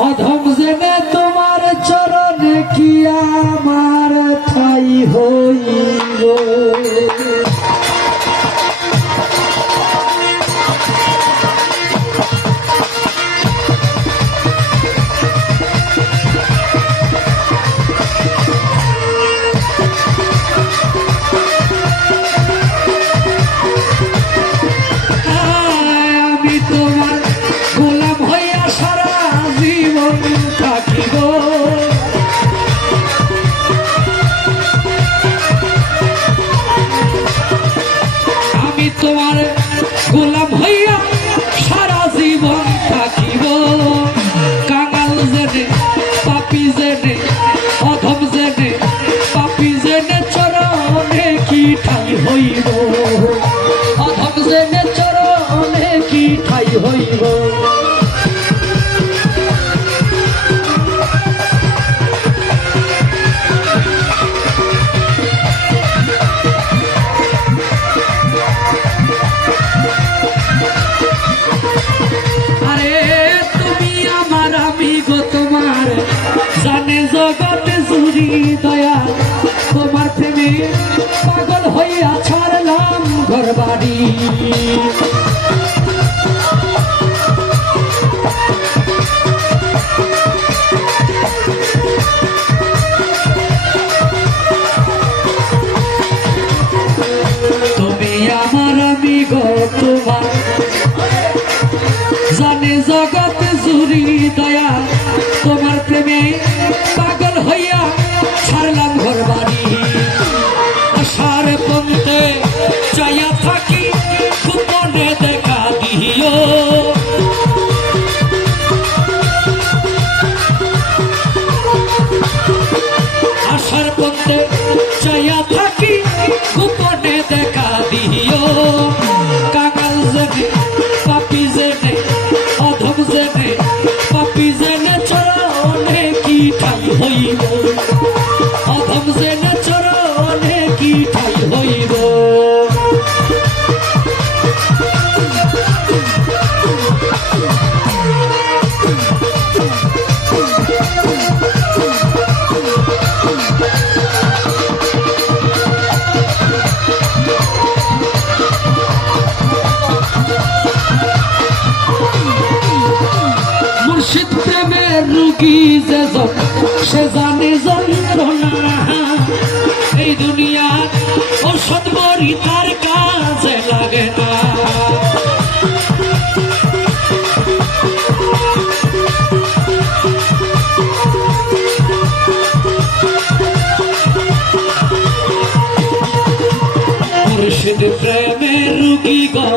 অধম জেনে তোমার চরণে কি আমার ঠাই হইল প্রেমে পাগল হইয়া ছাড়লাম ঘর বাড়ি চাইয়া থাকি গোপনে দেখা দিও। কাকাল জেনে, পাপি জেনে, অধম জেনে, পাপি জেনে চরণে কি ঠাই হইব।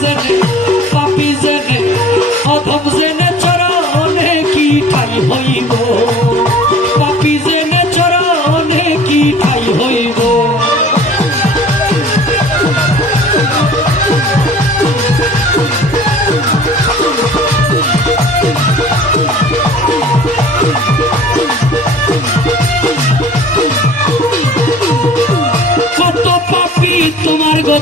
জেনে পাপি জেনে অধম জেনে চরণে কি ঠাই হইব? পাপি জেনে তোমার গো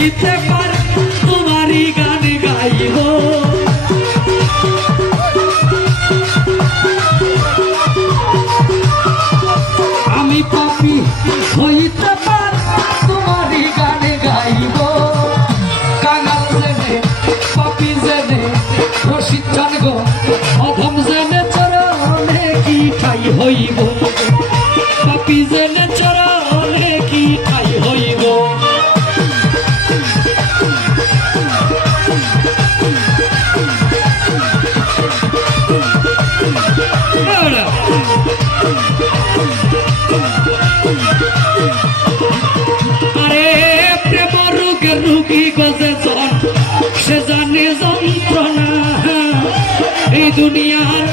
হইতে পার দুনিয়ার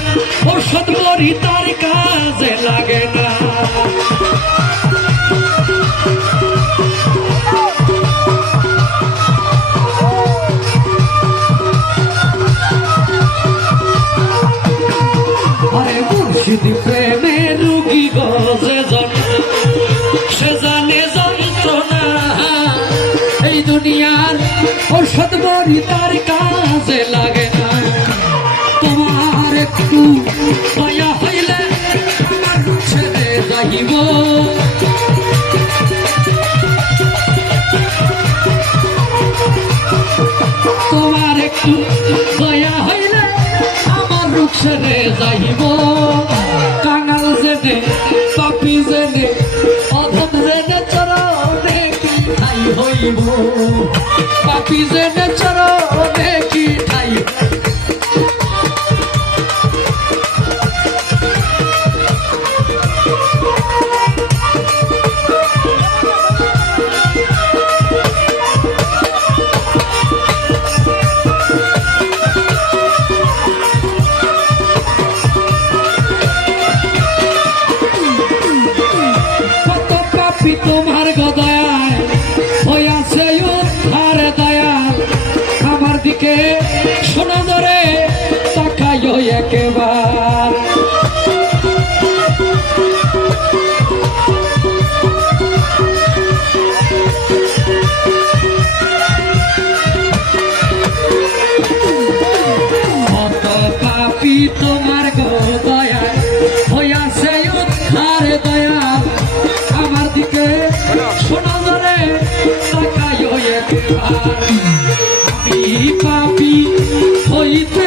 ওষুধ বড়ি তার কাজে লাগে না। এই দুনিয়ার ঔষধ বড়ি তার কাজে লাগে তোমার একটু দয়া হইলে আমার রূপ ছেড়ে যাইব। কাঙাল জেনে, পাপি জেনে, অধম জেনে চরণে কি পাপি জেনে চরণে আমি পাপি হইতে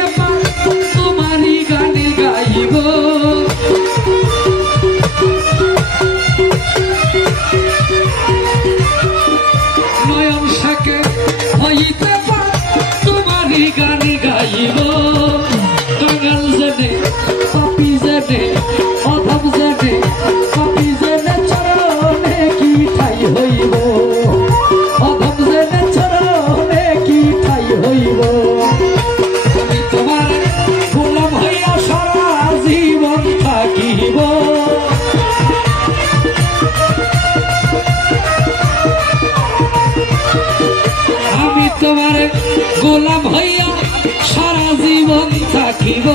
তোমারই গানে গাইব। নয়ন সাকে হইতে তোমারই গানে গাইব। গান জানে, পাপি জানে আমি তোমার গোলাম হইয়া সারা জীবন থাকিব। আমি তোমার গোলাম হইয়া সারা জীবন থাকিব।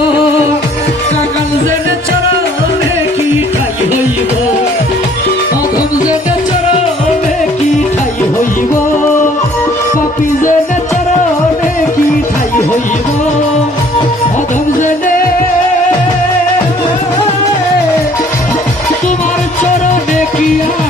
Yeah.